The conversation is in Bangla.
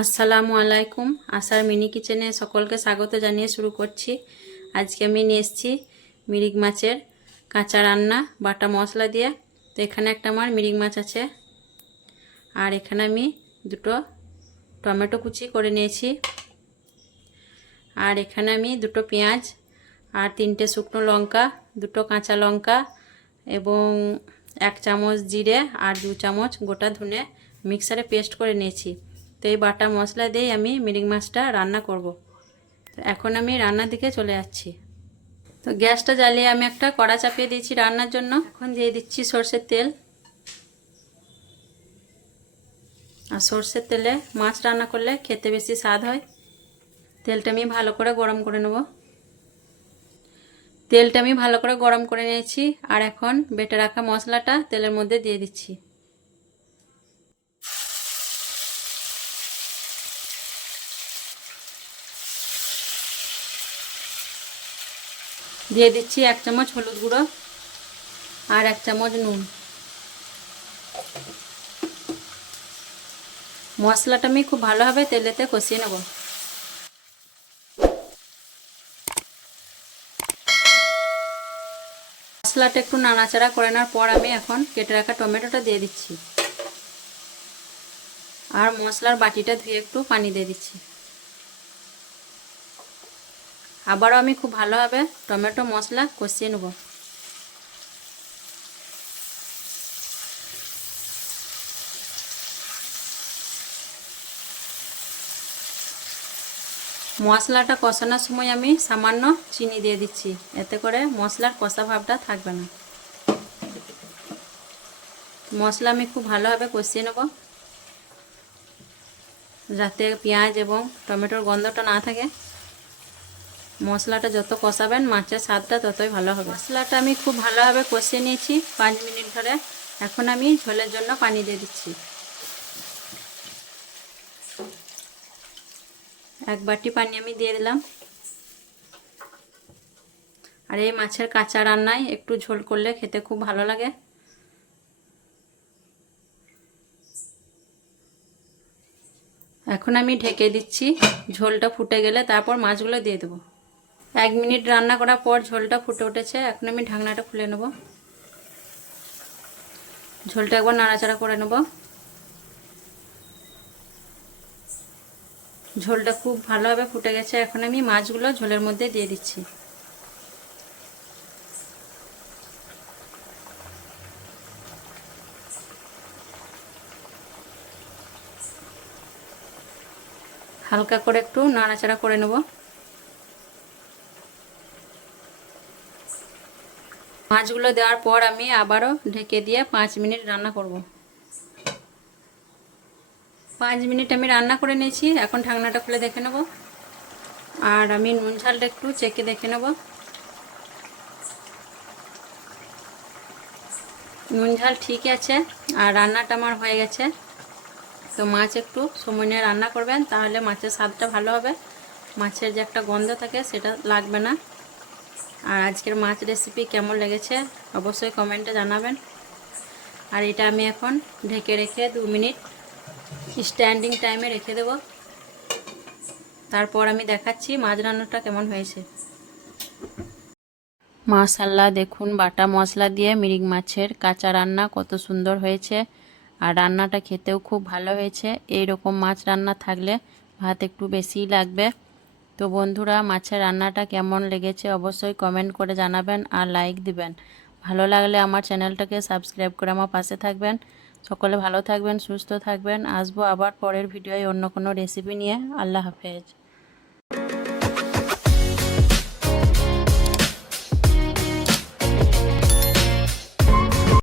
আসসালামু আলাইকুম। আশার মিনি কিচেনে সকলকে স্বাগত জানিয়ে শুরু করছি। আজকে আমি নিয়ে এসেছি মিরিগ মাছের কাঁচা রান্না বাটা মশলা দিয়ে। তো এখানে একটা আমার মিরিগ মাছ আছে, আর এখানে আমি দুটো টমেটো কুচি করে নিয়েছি, আর এখানে আমি দুটো পেঁয়াজ আর তিনটে শুকনো লঙ্কা, দুটো কাঁচা লঙ্কা এবং 1 চামচ জিরে আর 2 চামচ গোটা ধনে মিক্সারে পেস্ট করে নিয়েছি। তো এই বাটা মশলা দিয়ে আমি মিরিগ মাছটা রান্না করব। তো এখন আমি রান্নার দিকে চলে যাচ্ছি। তো গ্যাসটা জ্বালিয়ে আমি একটা কড়া চাপিয়ে দিয়েছি রান্নার জন্য। এখন দিয়ে দিচ্ছি সরষের তেল। আর সরষের তেলে মাছ রান্না করলে খেতে বেশি স্বাদ হয়। তেলটা আমি ভালো করে গরম করে নেব। তেলটা আমি ভালো করে গরম করে নিয়েছি, আর এখন বেটে রাখা মশলাটা তেলের মধ্যে দিয়ে দিচ্ছি। দিয়ে দিচ্ছি 1 চামচ হলুদ গুঁড়ো আর 1 চামচ নুন। মশলাটা আমি খুব ভালোভাবে তেলেতে কষিয়ে নেব। মশলাটা একটু নাড়াচাড়া করে নেওয়ার পর আমি এখন কেটে রাখা টমেটোটা দিয়ে দিচ্ছি, আর মশলার বাটিটা ধুয়ে একটু পানি দিয়ে দিচ্ছি। আবারও আমি খুব ভালোভাবে টমেটো মশলা কষিয়ে নেব। মশলাটা কষানোর সময় আমি সামান্য চিনি দিয়ে দিচ্ছি, এতে করে মশলার কষা ভাবটা থাকবে না। মশলা আমি খুব ভালোভাবে কষিয়ে নেব, যাতে পেঁয়াজ এবং টমেটোর গন্ধটা না থাকে। মশলাটা যত কষাবেন মাছের স্বাদটা ততই ভালো হবে। মশলাটা আমি খুব ভালোভাবে কষিয়ে নিয়েছি 5 মিনিট ধরে। এখন আমি ঝোলের জন্য পানি দিয়ে দিচ্ছি। 1 বাটি পানি আমি দিয়ে দিলাম। আর এই মাছের কাঁচা রান্নায় একটু ঝোল করলে খেতে খুব ভালো লাগে। এখন আমি ঢেকে দিচ্ছি। ঝোলটা ফুটে গেলে তারপর মাছগুলো দিয়ে দেবো। 1 মিনিট রান্না করার পর ঝোলটা ফুটে উঠেছে। এখন আমি ঢাকনাটা খুলে নেব। ঝোলটা একবার নাড়াচাড়া করে নেব। ঝোলটা খুব ভালোভাবে ফুটে গেছে। এখন আমি মাছগুলো ঝোলের মধ্যে দিয়ে দিচ্ছি। হালকা করে একটু নাড়াচাড়া করে নেব। মাছগুলো দেওয়ার পর আমি আবারও ঢেকে দিয়ে 5 মিনিট রান্না করব। 5 মিনিট আমি রান্না করে নিয়েছি। এখন ঢাকনাটা খুলে দেখে নেব, আর আমি নুন ঝালটা একটু চেখে দেখে নেব। নুন ঝাল ঠিক আছে, আর রান্নাটা আমার হয়ে গেছে। তো মাছ একটু সময় নিয়ে রান্না করবেন, তাহলে মাছের স্বাদটা ভালো হবে। মাছের যে একটা গন্ধ থাকে সেটা লাগবে না। আর আজকের মাছ রেসিপি কেমন লেগেছে অবশ্যই কমেন্টে জানাবেন। আর এটা আমি এখন ঢেকে রেখে 2 মিনিট স্ট্যান্ডিং টাইমে রেখে দেব। তারপর আমি দেখাচ্ছি মাছ রান্নাটা কেমন হয়েছে। মাশাআল্লাহ, দেখুন বাটা মশলা দিয়ে মিরিগ মাছের কাঁচা রান্না কত সুন্দর হয়েছে। আর রান্নাটা খেতেও খুব ভালো হয়েছে। এই রকম মাছ রান্না থাকলে ভাত একটু বেশিই লাগবে। তো বন্ধুরা, মাছের রান্নাটা কেমন লেগেছে অবশ্যই কমেন্ট করে জানাবেন, আর লাইক দিবেন। ভালো লাগলে আমার চ্যানেলটাকে সাবস্ক্রাইব করে আমার পাশে থাকবেন। সকলে ভালো থাকবেন, সুস্থ থাকবেন। আসবো আবার পরের ভিডিওয় অন্য কোনো রেসিপি নিয়ে। আল্লাহ হাফেজ।